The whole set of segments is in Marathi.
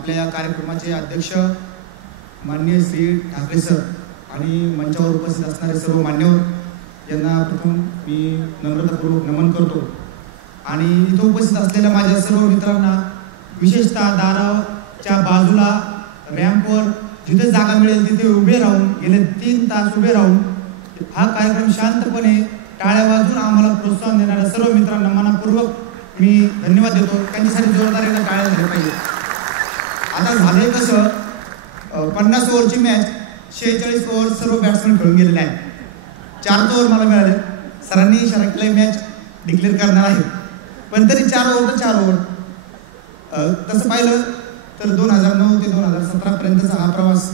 आपल्या या कार्यक्रमाचे अध्यक्ष माननीय श्री ठाकरे सर आणि मंचावर उपस्थित असणारे सर्व मान्यवर यांना प्रथम मी नम्रतापूर्वक नमन करतो आणि इथं उपस्थित असलेल्या माझ्या सर्व मित्रांना विशेषतः दाराच्या बाजूला रॅम्पवर जिथे जागा मिळेल तिथे उभे राहून गेले 3 तास उभे राहून हा कार्यक्रम शांतपणे टाळ्या वाजवून आम्हाला प्रोत्साहन देणाऱ्या सर्व मित्रांना मनापूर्वक मी धन्यवाद देतो. त्यांच्यासाठी जोरदारीने टाळ्या झाल्या पाहिजे. आता झाले कसं 50 ओव्हरची मॅच 46 ओव्हर सर्व बॅट्समॅन खेळून गेलेले आहेत. 4 ओव्हर मला मिळाले. सरांनी इशारा केला मॅच डिक्लेअर करणार आहे पण तरी 4 ओव्हर तर 4 ओव्हर. तसं पाहिलं तर 2009 ते 2017 पर्यंतचा हा प्रवास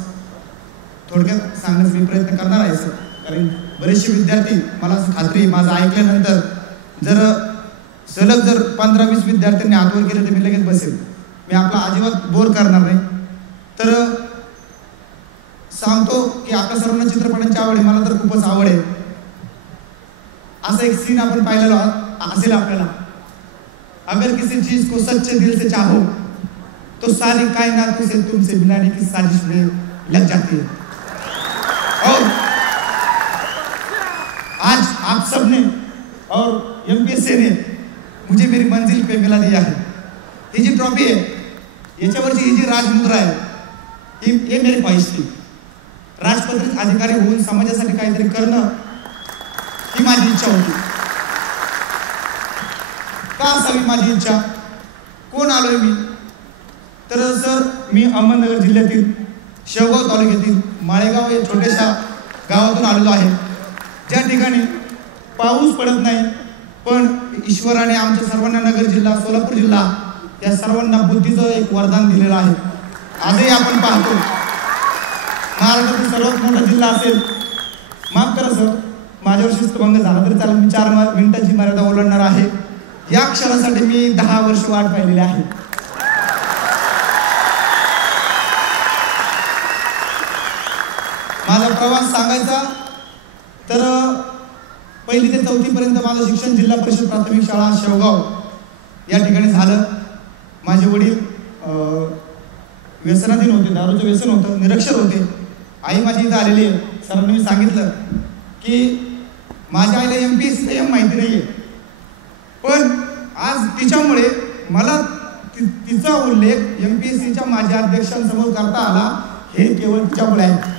थोडक्यात सांगण्याचा मी प्रयत्न करणार आहे सर. कारण बरेचसे विद्यार्थी मला असं खात्री माझं ऐकल्यानंतर जर सलग जर 15-20 विद्यार्थ्यांनी हातवर केले तर मी लगेच बसेल. मी आपला अजिबात बोर करणार नाही. तर सांगतो की आपल्या सर्वांना चित्रपटांची आवड आहे. मला तर खूपच आवड आहे. असं एक सीन आपण पाहिलेला असेल आपल्याला. अगर किसी चीज को सच्चे दिल से चाहो तो सारी कायनात उसे तुमसे मिलाने की साजिश में लग जाती है. और आज आप सबने और एमपीएससी ने मुझे मेरी मंजिल पे मिला दिया है. ही जी ट्रॉफी आहे याच्यावरची ही जी राजमुद्रा आहे ही मेरी ख्वाहिश थी. राजपत्रित अधिकारी होऊन समाजासाठी काहीतरी करणं ही माझी इच्छा होती. का असावी माझी इच्छा? कोण आलोय मी? तर सर मी अहमदनगर जिल्ह्यातील शेवगाव तालुक्यातील माळेगाव या छोट्याशा गावातून आलेलो आहे. ज्या ठिकाणी पाऊस पडत नाही पण ईश्वराने आमच्या सर्वांना नगर जिल्हा सोलापूर जिल्हा या सर्वांना बुद्धीचं एक वरदान दिलेलं आहे. आजही आपण पाहतो महाराष्ट्रातील सर्वात मोठा जिल्हा असेल. माफ करा सर माझ्यावर शिस्तभंग झाला तरी चालेल. मी 4 मिनिटांची मर्यादा ओलांडणार आहे. या क्षणासाठी मी 10 वर्ष वाट पाहिलेली आहे. माझा प्रवास सांगायचा तर 1ली ते 4थी पर्यंत माझं शिक्षण जिल्हा परिषद प्राथमिक शाळा शेवगाव या ठिकाणी झालं. माझे वडील व्यसनाधीन होते. दारूचं व्यसन होतं. निरक्षर होते. आई माझी इथं आलेली आहे. सरांनी मी सांगितलं की माझ्या आईला एमपीएससी माहिती नाही आहे पण आज तिच्यामुळे मला तिचा उल्लेख एमपीएससीच्या माझ्या अध्यक्षांसमोर करता आला हे केवळ तिच्यामुळे आहे.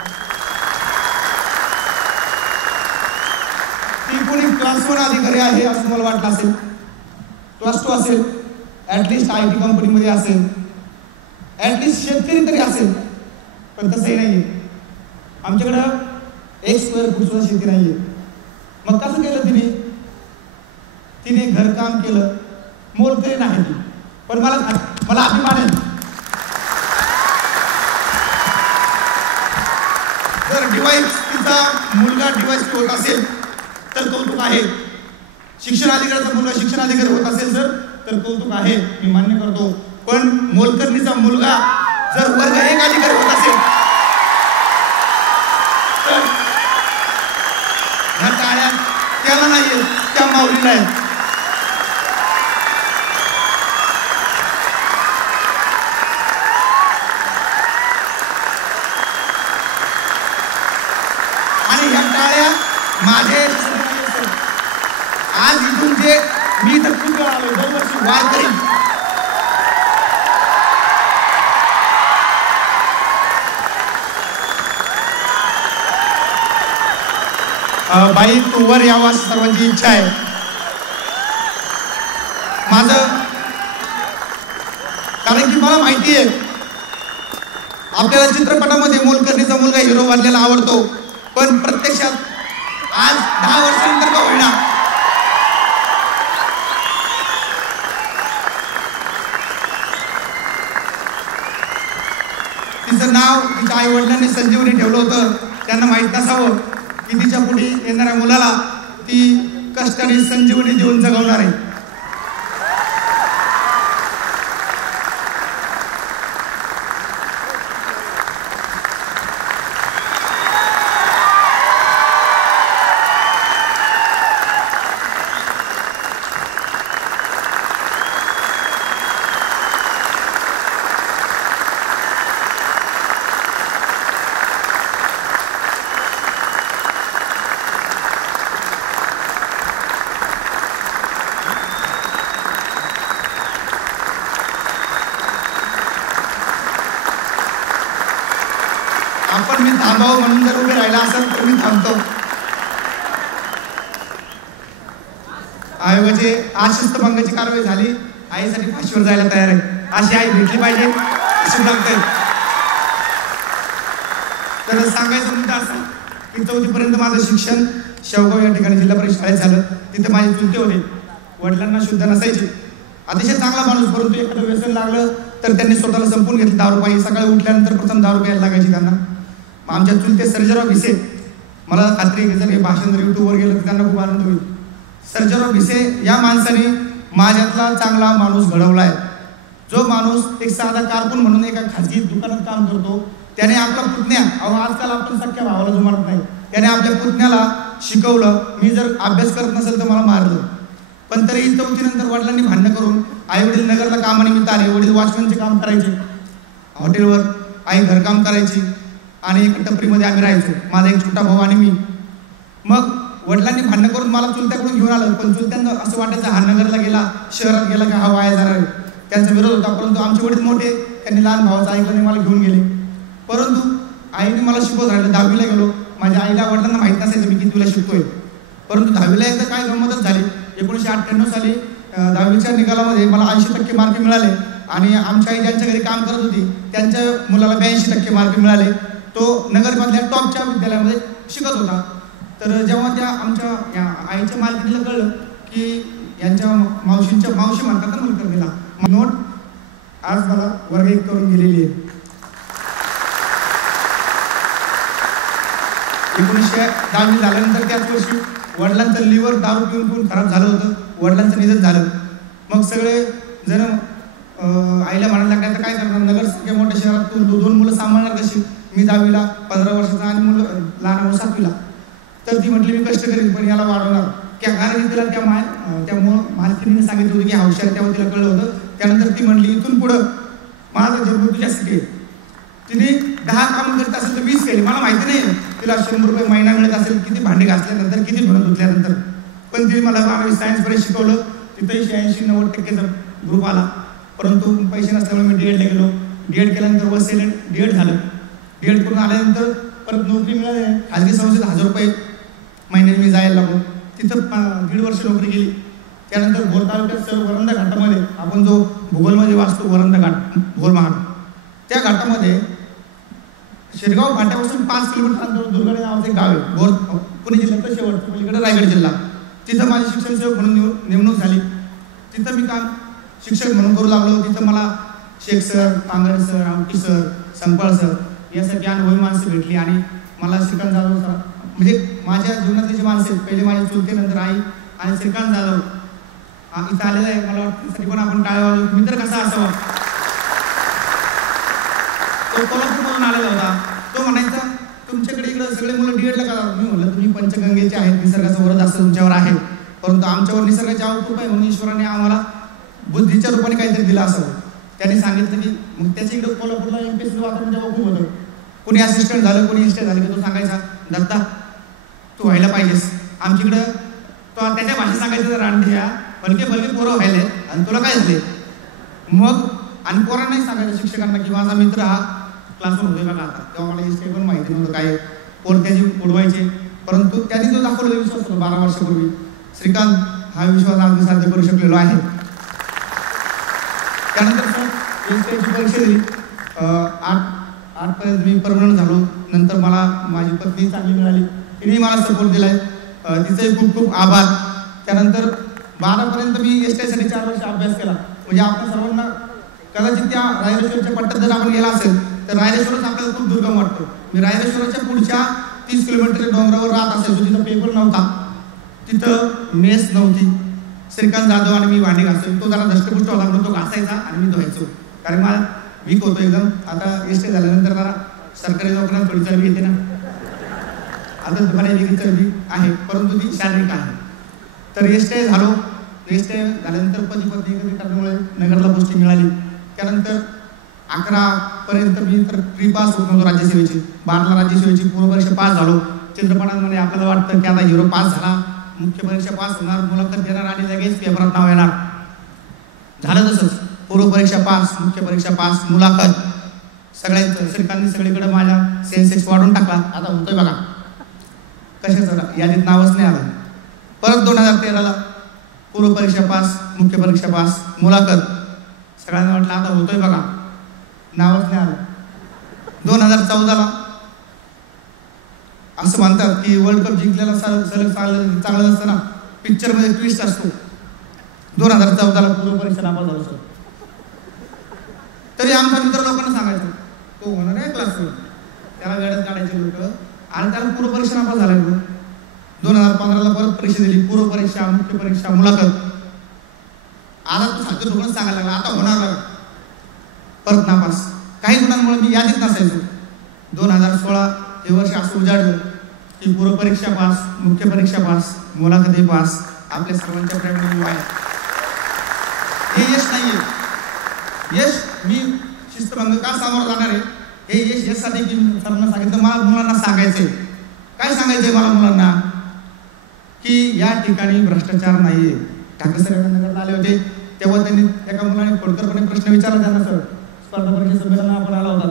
ती कोणी क्लास 1 अधिकारी आहे असं मला वाटलं असेल. क्लास 2 असेल. ॲटलिस्ट IT कंपनीमध्ये असेल. ॲटलिस्ट शेतकरी तरी असेल. पण तसंही नाही आहे. आमच्याकडं 1 स्क्वेअर फूट सुद्धा शेती नाही आहे. मग कसं केलं तिने घरकाम केलं. मोलकरी नाही ती पण मला अभिमान आहे. जर डिवाइस तिचा मुलगा डिवाइस होत असेल तर कौतुक आहे. शिक्षण अधिकाऱ्याचा मुलगा शिक्षण अधिकारी होत असेल सर तर कौतुक आहे. मी मान्य करतो. पण मोलकरणीचा मुलगा जर वर्ग 1 अधिकारी होत असेल तर ह्या टाळ्या त्याला नाही त्या माऊलीला आहेत. आणि ह्या टाळ्या माझे आज इथून जे मी तर खूप वेळा आलो दरवर्षी वार करीन. बाई तू वर यावा सर्वांची इच्छा आहे. माझं कारण की मला माहिती आहे आपल्याला चित्रपटामध्ये मोलकरणीचा मुलगा हिरो बनलेला आवडतो पण प्रत्यक्षात आज 10 वर्षानंतर का होईना तिचं नाव तिच्या आई वडिलांनी संजीवनी ठेवलं होतं. त्यांना माहीत नसावं की तिच्या पुढे येणाऱ्या मुलाला ती कष्टाने संजीवनी देऊन जगवणार आहे. पण मी थांबावं म्हणून जर उभे राहिला असेल तर मी थांबतो. आयोगाची आज शिस्तभंगाची कारवाई झाली, आईसाठी फाशीवर जायला तयार आहे. अशी आई भेटली पाहिजे अशी लागते. तर सांगायचं मुद्दा असा की 4थी पर्यंत माझं शिक्षण शेवगाव या ठिकाणी जिल्हा परिषद शाळेत झालं. तिथे माझे चुलते होते, वडिलांना शुद्ध नसायचे, अतिशय चांगला माणूस, परंतु एखादं व्यसन लागलं तर त्यांनी स्वतःला संपून घेतलं दारू पायी. सकाळी उठल्यानंतर प्रथम दारू प्यायला लागायची त्यांना. आमच्या चुलते सर्जेराव भिसे, मला खात्री आहे की जर हे भाषण जर युट्यूबवर गेलं तर त्यांना खूप आनंद होईल. सर्जेराव भिसे या माणसाने माझ्यातला चांगला माणूस घडवलाय. जो माणूस एक साधा कारकून म्हणून एका खाजगी दुकानात काम करतो, त्याने आपला पुतण्या, आजकाल आपण सख्या भावाला जुमानत नाही, त्याने आपल्या पुतण्याला शिकवलं. मी जर अभ्यास करत नसेल तर मला मारलं, पण तरीही 4थी नंतर वडिलांनी भांडणं करून आई वडील नगरला कामानिमित्त आले. वडील वॉचमॅनचे काम करायचे हॉटेलवर, आई घरकाम करायची आणि एका टपरीमध्ये आम्ही राहायचो, माझा एक छोटा भाऊ आणि मी. मग वडिलांनी भांडणं करून मला चुलत्याकडून घेऊन आलं, पण चुलत्यांना असं वाटायचं हा नगरला गेला, शहरात गेला की हा वाया जाणार आहे, त्यांचा विरोध होता. परंतु आमचे वडील मोठे, त्यांनी लहान भावाचं ऐकलं नाही, मला घेऊन गेले. परंतु आईने मला शिकवत राहिलं. 10वीला गेलो, माझ्या आईला वडिलांना माहीत नसायचं मी कितवीला शिकतोय. परंतु 10वीला एकदा काय गंमतच झाली. 1998 साली 10वीच्या निकालामध्ये मला 80% मार्क मिळाले आणि आमच्या आई ज्यांच्या घरी काम करत होती त्यांच्या मुलाला 82% मार्क मिळाले. तो नगरमधल्या टॉपच्या विद्यालयामध्ये शिकत होता. तर जेव्हा त्या आमच्या या आईच्या मालकीला कळलं की यांच्या मावशी म्हणतात ना मुलगा गेला, नोट आज मला वर्ग 1 करून गेलेली आहे. 1910 झाल्यानंतर त्याच वर्षी वडिलांचं लिव्हर दारू पिऊन खराब झालं होतं, वडिलांचं निधन झालं. मग सगळे जण आईला म्हणायला लागले तर काय करणार, नगरसारख्या मोठ्या शहरात तू 2 मुलं सांभाळणार कशी. मी 10वीला 15 वर्षाचा आणि मुलं लहान भाऊ 7वीला. तर ती म्हटली मी कष्ट करीन पण याला वाढवणार. कारण तिला त्या मालकीने सांगितलं होतं की हौशार, तेव्हा तिला कळलं होतं. त्यानंतर ती म्हटली इथून पुढं माझा जन्म तुझ्यासाठी आहे. तिने 10 कामं करत असेल तर 20 केले. मला माहिती नाही तिला 100 रुपये महिना मिळत असेल किती भांडे घासल्यानंतर, किती धुणं धुतल्यानंतर, पण तिने मला सायन्समध्ये शिकवलं. तिथंही 86-90% ग्रुप आला. परंतु पैसे नसल्यामुळे मी D.Edला गेलो. D.Ed केल्यानंतर वसलेले D.Ed झालं. D.Ed करून आल्यानंतर परत नोकरी मिळाली. खाजगी संस्थेत 1000 रुपये महिन्याने मी जायला लागलो. तिथं 1.5 वर्ष नोकरी केली. त्यानंतर भोर तालुक्यात वरंदा घाटामध्ये, आपण जो भूगोलमध्ये वाचतो वरंदा घाट, भोरमहाड, त्या घाटामध्ये शिरगाव फाट्यापासून 5 किलोमीटर अंतरावर दुर्गाडे नावाचं एक गाव आहे. भोर पुणे जिल्ह्यातलं शेवटचं, पलीकडे रायगड जिल्हा. तिथं माझी शिक्षण सेवक म्हणून नेमणूक झाली. तिथं मी काम शिक्षक म्हणून करू लागलो. तिथं मला Shaikh sir, Pangad sir, Awati sir, Sampal sir यासारखी अनुभवी माणसं भेटली आणि मला श्रीकांत जाधव सर, म्हणजे माझ्या जीवनातले जे माणसं आहेत, पहिले माझे चुलते, नंतर आई आणि श्रीकांत जाधव इथं आलेला आहे. मला वाटतं त्यासाठी पण आपण टाळ्या वाजवू. मित्र कसा असावा, तो कोल्हापूरमधून आलेला होता. तो म्हणायचा तुमच्याकडे इकडं सगळे मुलं D.Edला का. मी म्हणलं तुम्ही पंचगंगेचे आहेत, निसर्गाचा वरद असं तुमच्यावर आहे, परंतु आमच्यावर निसर्गाची अवकृपा आहे म्हणून ईश्वराने आम्हाला बुद्धीच्या रूपाने काहीतरी दिलं असावं. त्यांनी सांगितलं की मग त्याच्या इकडं कोल्हापूरला MPSC वातावरण जेव्हा खूप होतं, कोणी असिस्टंट झालं, कोणी इन्स्टे झालं की तो सांगायचा दत्ता तू व्हायला पाहिजेस आमच्याकडं. तो त्याच्या भाषेत सांगायचं तर रानठ्या भलके पोरं व्हायले आणि तुला काय झाले. मग आणि पोरांनाही सांगायचं शिक्षकांना की माझा मित्र हा क्लासवर होते का आता. तेव्हा मला इन्स्टे पण माहिती नव्हतं काय, पोर त्याची उडवायचे. परंतु त्यांनी जो दाखवलेला विश्वास होता 12 वर्षापूर्वी, श्रीकांत हा विश्वास अगदी साध्य करू शकलेलो आहे. त्यानंतर सर इन्स्टेची परीक्षा दिली. 8 पर्यंत मी परमनंट झालो. नंतर मला माझी पत्नी चांगली मिळाली, तिने मला सपोर्ट दिलाय, तिचाही खूप खूप आभार. त्यानंतर 12 पर्यंत मी एसटीसाठी 4 वर्ष अभ्यास केला. म्हणजे आपण सर्वांना कदाचित त्या रायरेश्वरच्या पट्ट्यात जर आपण गेला असेल तर रायरेश्वरच आपल्याला खूप दुर्गम वाटतो. मी रायरेश्वरच्या पुढच्या 30 किलोमीटर डोंगरावर राहत असेल, तिथं पेपर नव्हता, तिथं मेस नव्हती. श्रीकांत जाधव आणि मी भांडी घासतो. तो जरा दष्टपुष्ट होता म्हणून तो घासायचा आणि मी धुवायचो, कारण मला वीक होतो एकदम. आता एसटी झाल्यानंतर जरा सरकारी दवाखान्यात थोडी चरबी येते ना, आता दुकाने वेगळी चरबी आहे, परंतु ती शारीरिक आहे. तर एसटी झालो. एसटी झाल्यानंतर पती करण्यामुळे नगरला पोस्टिंग मिळाली. त्यानंतर 11 पर्यंत मी तर प्री पास होत नव्हतो राज्यसेवेची. 12ला राज्यसेवेची पूर्व परीक्षा पास झालो. चित्रपटांमध्ये आपल्याला वाटतं की आता हिरो पास झाला, मुख्य परीक्षा पास होणार, मुलाखत देणार आणि लगेच पेपरात नाव येणार. झालं तसंच. पूर्व परीक्षा पास, मुख्य परीक्षा पास, मुलाखत सगळ्यांचं सरकारने सगळीकडे माझ्या सेन्सेक्स वाढून टाकला. आता होतोय बघा कशाचं यादीत नावच नाही आलं. परत 2013ला पूर्व परीक्षा पास, मुख्य परीक्षा पास, मुलाखत. सगळ्यांना वाटलं आता होतोय बघा, नावच नाही आलं. 2014ला असं म्हणतात की वर्ल्ड कप जिंकलेला सलग चांगलं असतं ना, पिक्चरमध्ये ट्विस्ट असतो. 2014ला पूर्व परीक्षा नापास झालो सर. तरी आमचा मित्र लोकांना सांगायचं तो होणार आहे क्लासवर, त्याला वेळात काढायचे लोक आणि त्याला पूर्व परीक्षा नापास झाला. 2015ला परत परीक्षा दिली, पूर्व परीक्षा, मुख्य परीक्षा, मुलाखत. आता तू सारखं लोकांना सांगायला लागला आता होणार बघा, परत नापास. काही गुणांमुळे मी यादीत नसायचो. 2016 हे वर्ष असं उजाडलं की पूर्व परीक्षा पास, मुख्य परीक्षा पास, मुलाखती पास, आपल्या सर्वांच्या प्रेरणेने आहे. हे यश नाहीये. यश मी शिस्तभंग का सामोरं जाणार आहे हे यश यासाठी की सरांना सांगितलं मला मुलांना सांगायचंय. काय सांगायचंय मला मुलांना की या ठिकाणी भ्रष्टाचार नाहीये. ठाकरे सर नगरला आले होते तेव्हा त्यांनी एका मुलाने खोडकरपणे प्रश्न विचारला त्यांना, सर स्पर्धा परीक्षा संमेलनाला आपण आला होता,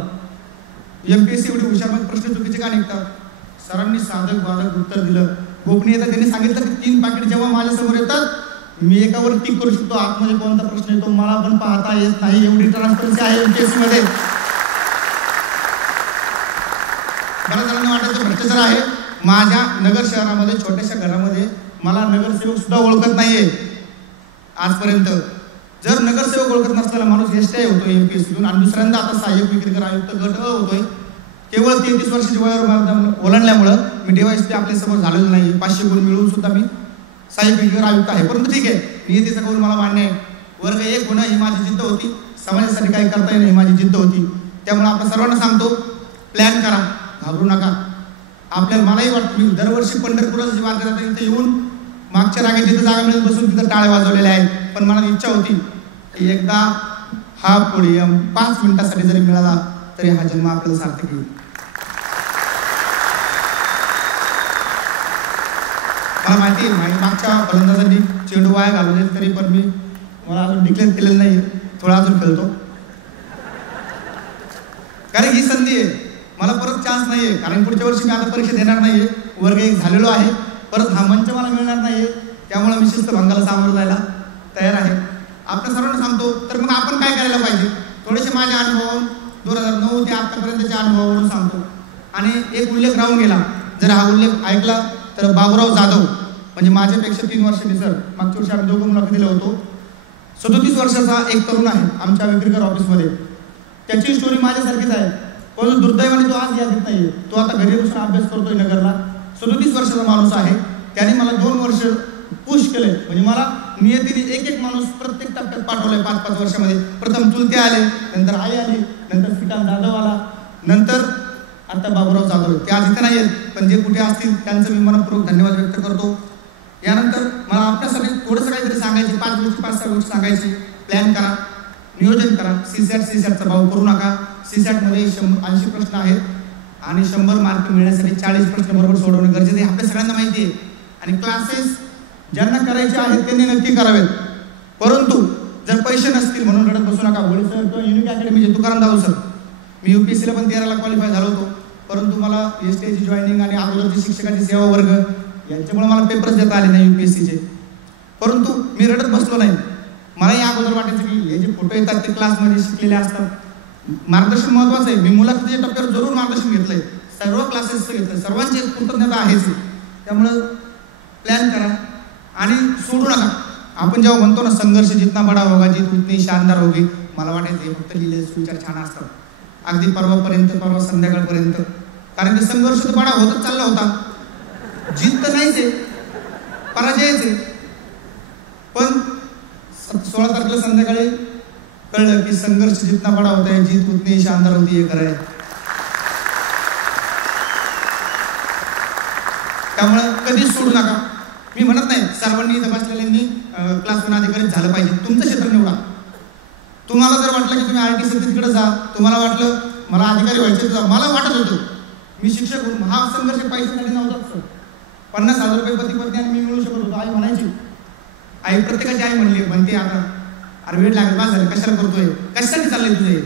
MPSC एवढी हुशार प्रश्न चुकीचे का निघतात. सरांनी साधक बाधक उत्तर दिलं. गोपनीयता त्यांनी सांगितलं की 3 पाकिट जेव्हा माझ्यासमोर येतात मी एकावर टिक करू शकतो, आतमध्ये कोणता प्रश्न येतो मला पण पाहता येत नाही, एवढी ट्रान्सपरन्सी आहे MPSC मध्ये. बऱ्याच जणांना वाटायचं भ्रष्टाचार आहे. माझ्या नगर शहरामध्ये छोट्याशा घरामध्ये मला नगरसेवक सुद्धा ओळखत नाहीये आजपर्यंत. जर नगरसेवक ओळखत नसलेला माणूस एसटी होतोय MPSCतून आणि दुसऱ्यांदा आता सहाय्यक विक्रेकर आयुक्त गट होतोय. केवळ 33 वर्षाची वयावर ओलांडल्यामुळं मी DYSP आपल्या समोर झालेलं नाही. 500 गुण मिळवून सुद्धा मी सहाय्यक विक्रेकर आयुक्त आहे. परंतु ठीक आहे, नियतीचा कौल मला मान्य आहे. वर्ग 1 होणं ही माझी जिद्द होती, समाजासाठी काही करता येणं ही माझी जिद्द होती. त्यामुळे आपण सर्वांना सांगतो प्लॅन करा, घाबरू नका. आपल्याला मलाही वाटतं मी दरवर्षी पंढरपुराची मार्ग जाता इथे येऊन मागच्या रागेत जिथं जागा मिळत बसून तिथं टाळे वाजवलेले आहेत. पण मला इच्छा होती की एकदा हा पोडियम 5 मिनिटासाठी जरी मिळाला तरी हा जन्म आपल्याला सार्थक होईल. मला माहिती आहे मागच्या फलंदाजांनी चेंडू वाया घालवले तरी पण मला अजून डिक्लेअर केलेलं नाही, थोडा अजून खेळतो. कारण ही संधी आहे, मला परत चान्स नाहीये. कारण पुढच्या वर्षी मी आता परीक्षा देणार नाहीये, वर्ग 1 झालेलो आहे, परत हा मंच मला मिळणार नाहीये. त्यामुळे मी शिस्तभंगाला सामोरं जायला तयार आहे. आपल्या सर्वांना सांगतो तर मग आपण काय करायला पाहिजे, थोडेसे माझ्या अनुभव 2009 ते आतापर्यंतच्या अनुभवावरून सांगतो. आणि एक उल्लेख राहून गेला, जर हा उल्लेख ऐकला तर बाबूराव जाधव म्हणजे माझ्यापेक्षा 3 वर्षांनी सर, मागच्या वर्षी आम्ही दोघं मुलाखत दिलं होतो. 37 वर्षाचा एक तरुण आहे आमच्या विक्रेकर ऑफिसमध्ये. त्याची स्टोरी माझ्यासारखीच आहे, पण दुर्दैवाने तो आज यादीत नाहीये. तो आता घरी बसून अभ्यास करतोय नगरला. 37 वर्षाचा माणूस आहे. त्याने मला 2 वर्ष पुश केले. म्हणजे मला नियतीने एक माणूस प्रत्येक टप्प्यात पाठवलंय 5-5 वर्षामध्ये. प्रथम चुलते आले, नंतर आई आली, नंतर श्रीकांत जाधव आला, नंतर आता बाबूराव जाधव. ते आज इथे नाही आहेत, पण जे कुठे असतील त्यांचं मी मनपूर्वक धन्यवाद व्यक्त करतो. यानंतर मला आपल्यासाठी थोडंसं काहीतरी सांगायचे, 5-6 गोष्टी सांगायची. प्लॅन करा, नियोजन करा. CSATचा भाव करू नका. CSATमध्ये 80 प्रश्न आहेत आणि 100 मार्क मिळण्यासाठी 40 प्रश्न बरोबर सोडवणं गरजेचं आहे, आपल्या सगळ्यांना माहिती आहे. आणि क्लासेस ज्यांना करायचे आहेत त्यांनी नक्की करावेत. परंतु जर पैसे नसतील म्हणून रडत बसू नका. होळी सर किंवा युनिक अकॅडमीचे तुकाराम दाऊ सर, मी UPSCला पण 13ला क्वालिफाय झालो होतो. परंतु मला STची जॉईनिंग आणि अगोदरची शिक्षकाची सेवा वर्ग यांच्यामुळे मला पेपर्स देता आले नाही UPSCचे. परंतु मी रडत बसलो नाही. मला या अगोदर वाटायचं की हे जे फोटो येतात ते क्लासमध्ये शिकलेले असतात. मार्गदर्शन महत्वाचं आहे. मी मुलाखतीच्या टप्प्यावर जरूर मार्गदर्शन घेतलंय, सर्व क्लासेसचं घेतलंय, सर्वांची कृतज्ञता आहेच. त्यामुळं प्लॅन करा आणि सोडू नका. आपण जेव्हा म्हणतो ना संघर्ष जितना बडा होगा जीत उतनी शानदार होगी, मला वाटायचं हे फक्त लिहिलेले विचार छान असतात अगदी परवा संध्याकाळपर्यंत. कारण की संघर्ष तर बडा होतच चालला होता. जीत तर नाहीच आहे, पराजयच आहे. पण 16 तारखेला संध्याकाळी कळलं की संघर्ष जितना बडा होता है जीत उतनी शानदार होती है. खरं आहे. त्यामुळे कधीच सोडू नका. मी म्हणत नाही सर्वांनी इथं बसलेल्यांनी क्लास 1 अधिकारी झालं पाहिजे. तुमचं क्षेत्र निवडा. तुम्हाला जर वाटलं की तुम्ही RTC तिकडे जा, तुम्हाला वाटलं मला अधिकारी व्हायचं जा, मला वाटत होतं मी शिक्षक होऊन, हा संघर्ष पैशासाठी नव्हता. 50,000 रुपये पती पत्नी आणि मी मिळू शकत होतो. आई म्हणायची, आई प्रत्येकाची आई म्हणते आता अरे वेळ लागेल बा झालं, कशाला करतोय, कशासाठी चाललंय तुझे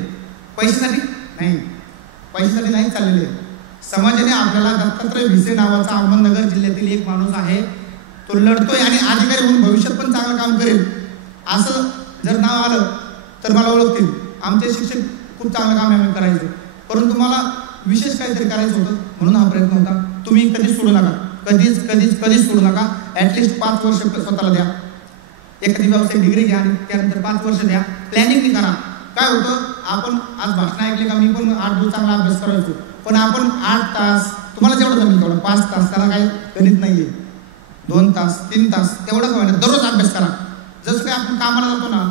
पैशासाठी नाही, पैशासाठी नाही चाललेले. समाजाने आपल्याला दत्तात्रय भिसे नावाचा अहमदनगर जिल्ह्यातील एक माणूस आहे, तो लढतोय आणि अधिकारी होऊन भविष्यात पण चांगलं काम करेल असं जर नाव आलं तर मला ओळखतील. आमचे शिक्षक खूप चांगलं काम आम्ही करायचं, परंतु मला विशेष काहीतरी करायचं होतं म्हणून हा प्रयत्न होता. तुम्ही कधीच सोडू नका, कधीच सोडू नका. ॲटलिस्ट 5 वर्ष स्वतःला द्या. एखादी व्यावसायिक डिग्री घ्या आणि त्यानंतर 5 वर्ष द्या. प्लॅनिंग करा. काय होतं, आपण आज भाषण ऐकले का, मी पण 8 दिवस चांगला अभ्यास करायचो, पण आपण 8 तास, तुम्हाला जेवढं जमेल तेवढं, 5 तास, त्याला काही गणित नाहीये, 2 तास 3 तास तेवढं काय दररोज अभ्यास करा. जसं काही आपण कामाला जातो ना,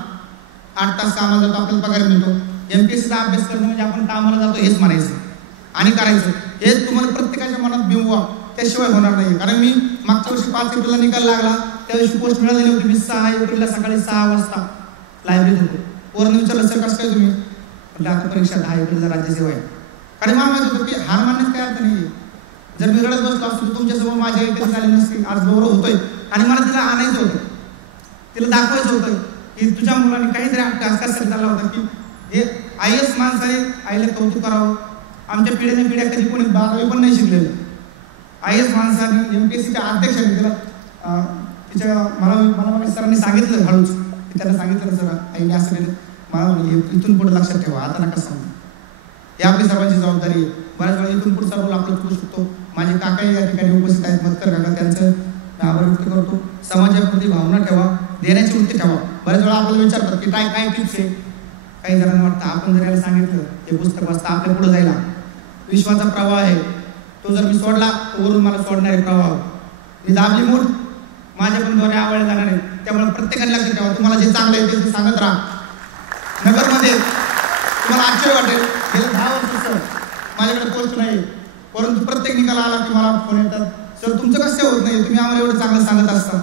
8 तास कामाला जातो, आपल्याला पगार मिळतो. MPSCचा अभ्यास करणं म्हणजे आपण कामाला जातो हेच म्हणायचं आणि करायचं. हेच तुम्हाला प्रत्येकाच्या मनात बिंबवा, त्याशिवाय होणार नाही. कारण मी मागच्या वर्षी 5 एप्रिलला निकाल लागला, त्या दिवशी पोस्ट मिळालेली होती. मी 6 एप्रिलला सकाळी 6 वाजता लायब्ररीत होतो. पोरांनी विचारलं, सर कसं काय तुम्ही? म्हटलं आता परीक्षा 10 एप्रिलला राज्यसेवा आहे. कारण मला माहित होतं की हार मानण्यात काय अर्थ नाही. जर मी रडत बसलो असतो तुमच्यासमोर माझी आई कधी झाली नसती. आज गौरव होतोय आणि मला तिला आणायचं होतं, तिला दाखवायचं होतं की तुझ्या मुलांनी काहीतरी कशासाठी चालला होता की हे IAS माणसाने आईला कौतुक करावं. आमच्या पिढ्याने पिढ्या कधी कोणी 12वी पण नाही शिकलेलं. IAS माणसाने MPSCच्या अध्यक्षाने तिला तिच्या मला सरांनी सांगितलं हळूच, त्यांना सांगितलं सर आईने असं केलं. मला म्हणले इथून पुढे लक्षात ठेवा, आता नका सांगू, ही आपली सर्वांची जबाबदारी आहे. बऱ्याच वेळा इथून पुढे सर्व आपलं करू शकतो. माझे काकाही या ठिकाणी उपस्थित आहेत, मतकर काका, त्यांचं आभार व्यक्त करतो. समाजाप्रती भावना ठेवा, देण्याची वृत्ती ठेवा. बऱ्याच वेळा आपल्याला विचारतात की काय टिप्स आहे. काही जणांना वाटतं आपण जर याला सांगितलं हे पुस्तक वाचता आपल्या पुढे जायला, विश्वाचा प्रवाह आहे तो जर मी सोडला तर वरून मला सोडणारे प्रवाह, मी दाबली मूठ माझ्या पण दोन्ही आवडले जाणार आहे. त्यामुळे प्रत्येकाने लक्षात ठेवा, तुम्हाला जे चांगलं आहे ते सांगत राहा. नगरमध्ये तुम्हाला आश्चर्य वाटेल, गेले 10 वर्ष सर माझ्याकडे पोस्ट नाही, परंतु प्रत्येक निकाल आला की मला फोन येतात, सर तुमचं कसं होत नाही, तुम्ही आम्हाला एवढं चांगलं सांगत असता.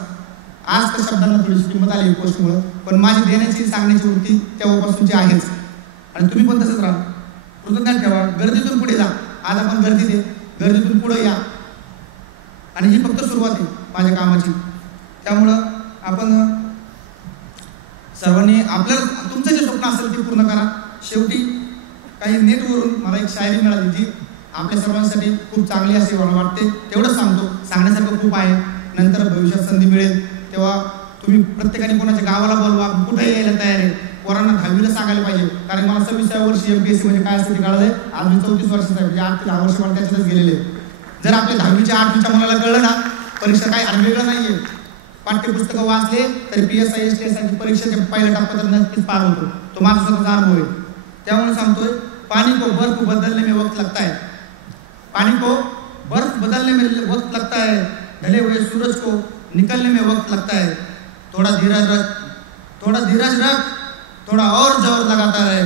आज तर शब्दांना थोडीशी किंमत आली पोस्टमुळं, पण माझी देण्याची सांगण्याची वृत्ती तेव्हापासूनची आहेच. आणि तुम्ही पण तसंच राहा, कृतज्ञता ठेवा, गर्दीतून पुढे जा. आज आपण गर्दीत आहे, गर्दीतून पुढे या. आणि ही फक्त सुरुवात आहे माझ्या कामाची. त्यामुळं आपण सर्वांनी आपल्याला तुमचं जे स्वप्न असेल ते पूर्ण करा. शेवटी काही नेटवरून मला एक शायरी मिळाली जी आपल्या सर्वांसाठी खूप चांगली असे मला वाटते. तेवढंच सांगतो, सांगण्यासारखं खूप आहे. नंतर भविष्यात संधी मिळेल तेव्हा तुम्ही प्रत्येकाने कोणाच्या गावाला बोलवा, कुठेही यायला तयार आहे. पोरांना 10वीला सांगायला पाहिजे, कारण मला 26व्या वर्षी MPSC म्हणजे काय असते ते कळलंय. आज मी 34 वर्षाचा आहे, म्हणजे 8 ते 10 वर्ष मला त्याच्यातच गेलेले. जर आपल्या 10वीच्या 8वीच्या मुलाला कळलं ना, परीक्षा काही अनवेगळं नाहीये. पाठ्यपुस्तकं वाचले तरी PSI STI परीक्षेच्या पहिल्या टप्प्यात नक्कीच पार होतो. तो माझा स्वतःचा अनुभव आहे. त्यामुळे सांगतोय, पानी को बर्फ बदलने में वक्त लगता है, पानी को बर्फ बदलने में वक्त लगता है, ढले हुए सूरज को निकलने में वक्त लगता है. थोड़ा धीरज रख, थोड़ा और जोर लगाता है.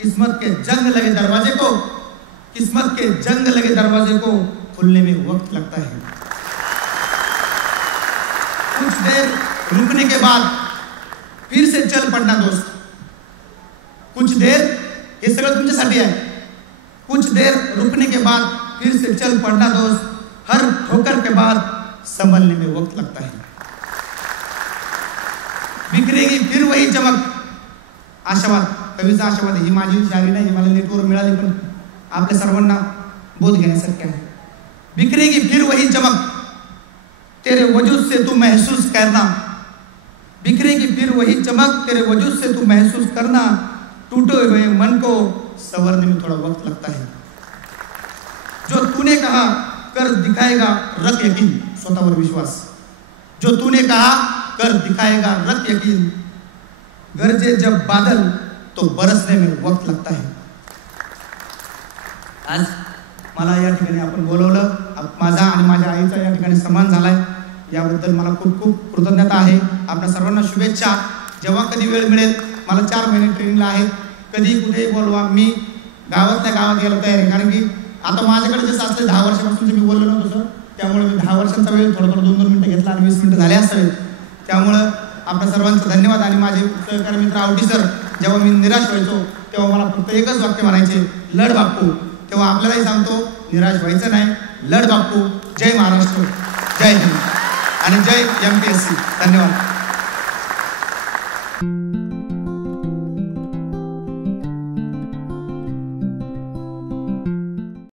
किस्मत के जंग लगे दरवाजे को खुलने में वक्त लगता है. कुछ देर रुकने के बाद फिर से चल पड़ना दोस्त. कुछ देर, हे सगळं तुमच्यासाठी आहे. कुछ देर रुकने के बाद फिर से चल पड़ना दोस्त. हर ठोकर के बाद संभलने में वक्त लगता है. बिखरेगी फिर वही चमक. आशावाद, कवीचा आशावाद. ही माझी शायरी नाही, मला नेटवर मिळाली, पण आपल्या सर्वांना बोध घेण्यासारखे आहे. बिखरेगी फिर वही चमक, तेरे वजूद से तू महसूस करना. बिखरेगी फिर वही चमक, तेरे वजूद से तू महसूस करना. टूटे हुए मन को संवरने में थोड़ा वक्त लगता है. जो तूने कहा कर दिखाएगा रख यकीन. स्वतःवर विश्वास. जो तूने कहा कर दिखाएगा रख यकीन. गरजे जब बादल तो बरसने में वक्त लगता है. आज मला या ठिकाणी आपण बोलवलं, माझा आणि माझ्या आईचा या ठिकाणी सन्मान झालाय, याबद्दल मला खूप खूप कृतज्ञता आहे. आपल्या सर्वांना शुभेच्छा. जेव्हा कधी वेळ मिळेल, मला 4 महिने ट्रेनिंगला आहे, कधी कुठेही बोलवा, मी गावातल्या गावात यायला तयार आहे. कारण की आता माझ्याकडे जसं असले 10 वर्षापासून मी बोललो नव्हतो सर, त्यामुळे मी 10 वर्षांचा वेळ थोडं 2-2 मिनिटं घेतला आणि 20 मिनिटं झाले असावे. त्यामुळं आपल्या सर्वांचं धन्यवाद. आणि माझे सहकारी मित्र आवटी सर, जेव्हा मी निराश व्हायचो तेव्हा मला फक्त एकच वाक्य म्हणायचे, लढ बाप्पू. तेव्हा आपल्यालाही सांगतो, निराश व्हायचं नाही, लढ बाप्पू. जय महाराष्ट्र, जय हिंद आणि जय MPSC. धन्यवाद.